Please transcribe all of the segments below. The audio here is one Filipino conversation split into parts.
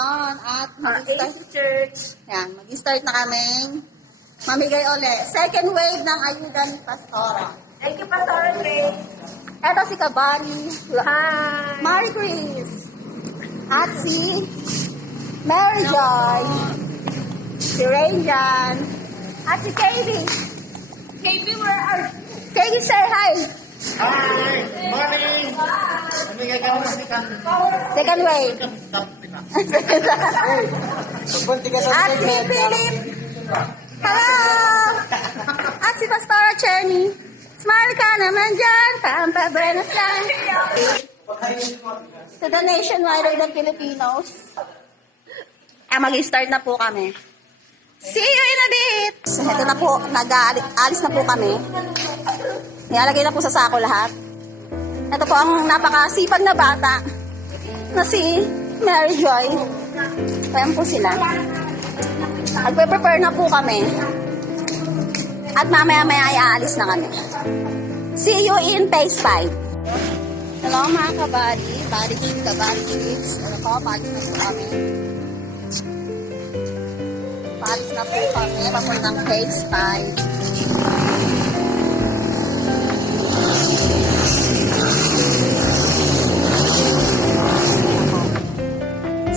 ngayon at mag-start, Church. yan, mag-start na kami. Mamigay uli. Second wave ng ayuda ni Pastora. Thank you, Pastor Grace. Eto si Kabari, Hi. Mary Chris, at si Mary Joy, si Rainjan, at si Katie. Katie, where are you? Katie, say hi. Hi! Morning! Namigay ka naman si Kan. Second wave. At si Philip. Hello! At si Pastora Chenny. Smile ka naman dyan. Pampabuenos lang. To the nationwide of the Filipinos. Mag-start na po kami. See you in a bit! Ito na po, nag-aalis na po kami. Nilalagay na po sa sako lahat. Ito po ang napakasipag na bata na si Mary Joy. Ayan po sila. Nagpe-prepare na po kami. At mamaya-maya ay aalis na kami. See you in phase 5. Hello mga kabady. Body kids, kabady kids. Ano po, paalis na po kami. Paalis na po kami. Papuntang phase 5.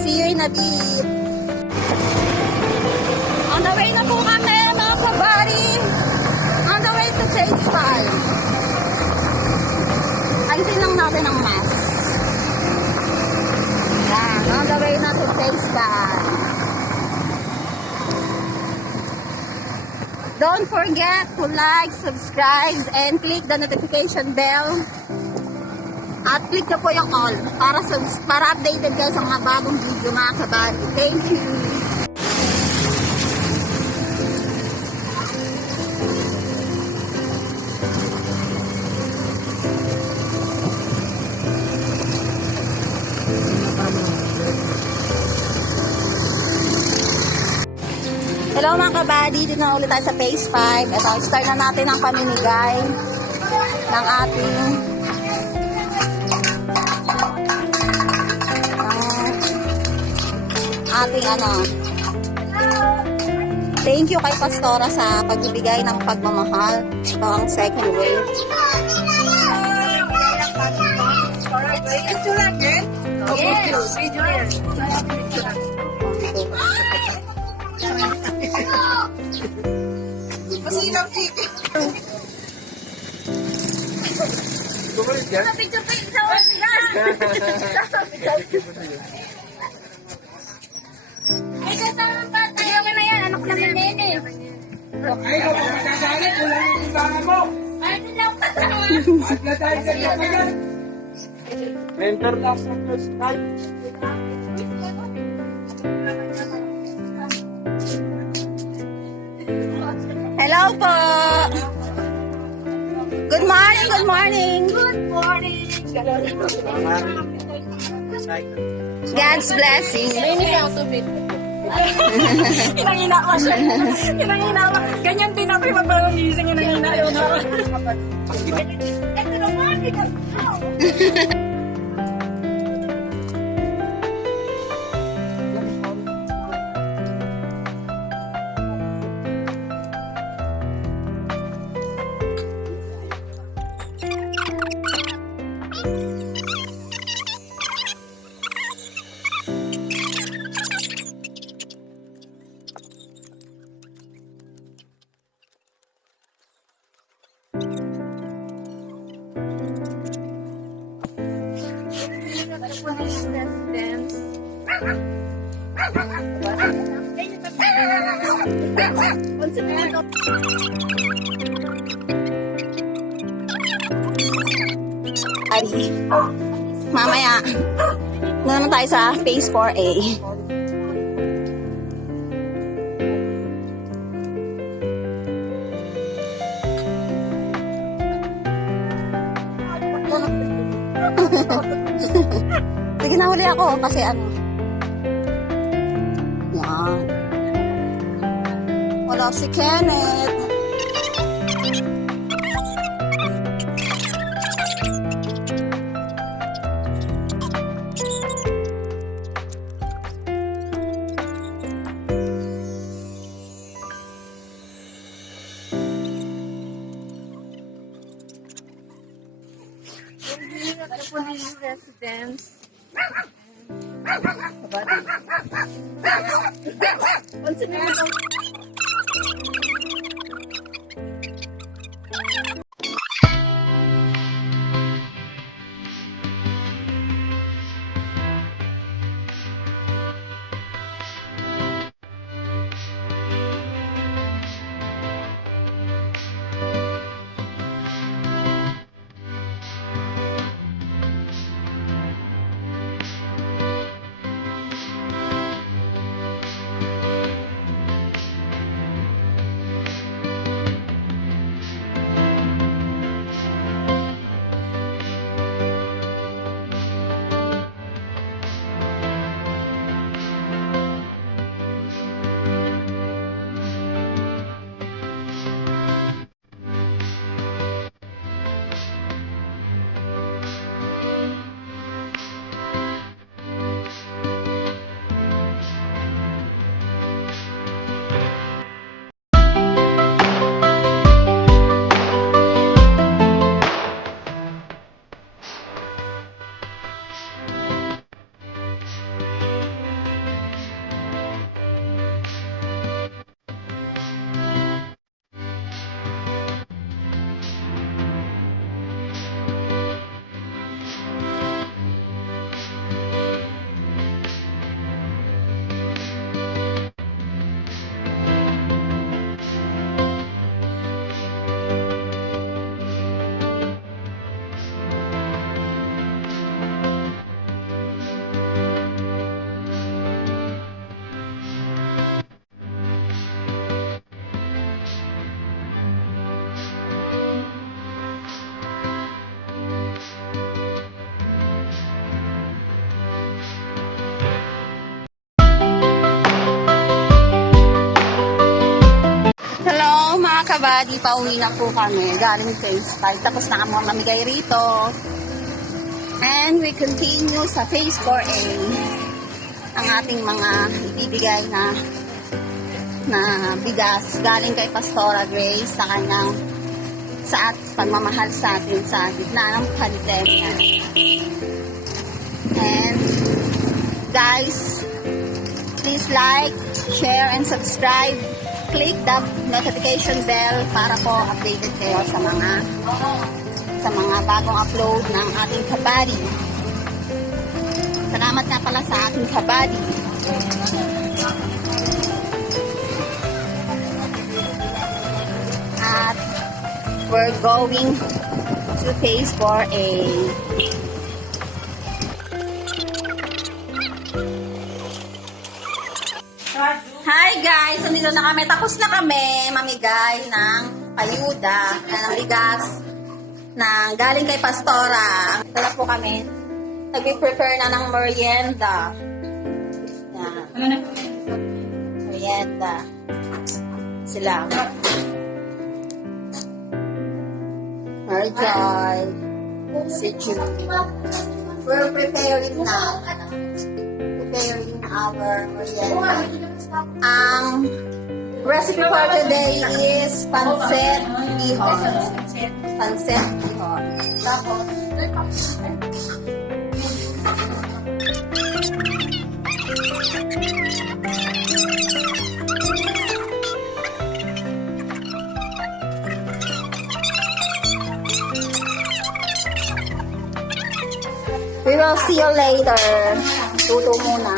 See you in a bit. On the way na po kami, mga kabari. On the way to phase 5. Alisin lang natin ang mask. Yan, on the way na to phase 5. Don't forget to like, subscribe, and click the notification bell. At click na po yung all para updated kayo sa mga bagong video mga kabari. Thank you! Hello mga kabady, dito na ulit tayo sa phase 5. Ito, start na natin ang pamimigay ng ating thank you kay Pastora sa pagbibigay ng pagmamahal. Ito ang second wave. Masinaw, Katie. Picture pa yung isa o sila. Ay, kasama pa. Tayo ka na yan. Anak naman nene. Ay, kung magkasali, kulang yung isama mo. Ano lang kasama? At na tayo sa kapagyan. Mentor lang sa Diyos. Hello po! Good morning, good morning! Good morning. God's blessing. Hinangina ko siya. Hinangina ko. Ganyan din ako yung magbalang gising. Hinangina yun ako. Ito naman. Ari. Mamaya, na naman tayo sa phase 4A. Sige, nahuli ako kasi ano. Yan. Wala si Kenneth. Pansin mo ito. Hello mga kabady, pauwi na po kami. Galing phase 5. Tapos na kami mamigay rito. And we continue sa phase 4A. Ang ating mga ibibigay na bigas galing kay Pastora Grace sa kanyang pagmamahal sa atin sa gitna ng pandemya. And guys, please like, share, and subscribe. Click the notification bell para po updated kayo sa mga bagong upload ng ating kabady. Salamat nga pala sa ating kabady. At we're going to phase 4A. Hi guys! Nandito na kami. Tapos na kami mamigay ng ayuda ng bigas na galing kay Pastora. Wala po kami. Nag-prepare na ng merienda. Yan. Merienda. Sila. Marjoy. Si Judy. We're preparing now. Preparing our merienda. Ang recipe for today is pancit bihon. Pancit bihon. Tapos, we will see you later. Tuto muna.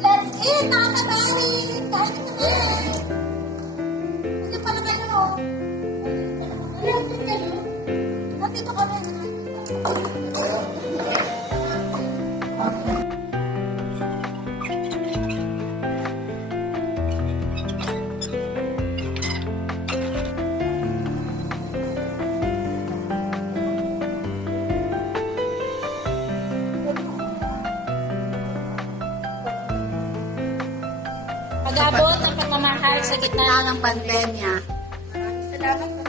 Let's eat, mga kabari! Kahit ito na! Hindi pala kayo. Hindi kayo. Nandito kami. Pag-abot ng pagmamahal sa gitna ng pandemya. Salamat po.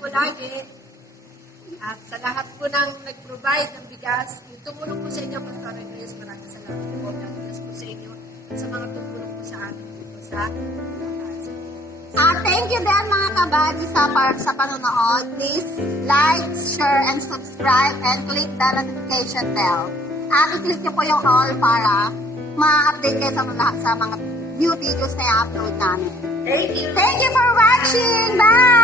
po lagi. At sa lahat po ng nag-provide ng bigas, yung tumulong po sa inyo, Pastor Andres, maraming salamat po. God bless po sa inyo sa mga tumulong po sa amin dito sa Thank you din mga kabady sa panonood. Please like, share, and subscribe and click the notification bell. At i-click nyo po yung all para ma-update kayo sa mga new videos na i-upload namin. Thank you. Thank you for watching! Bye!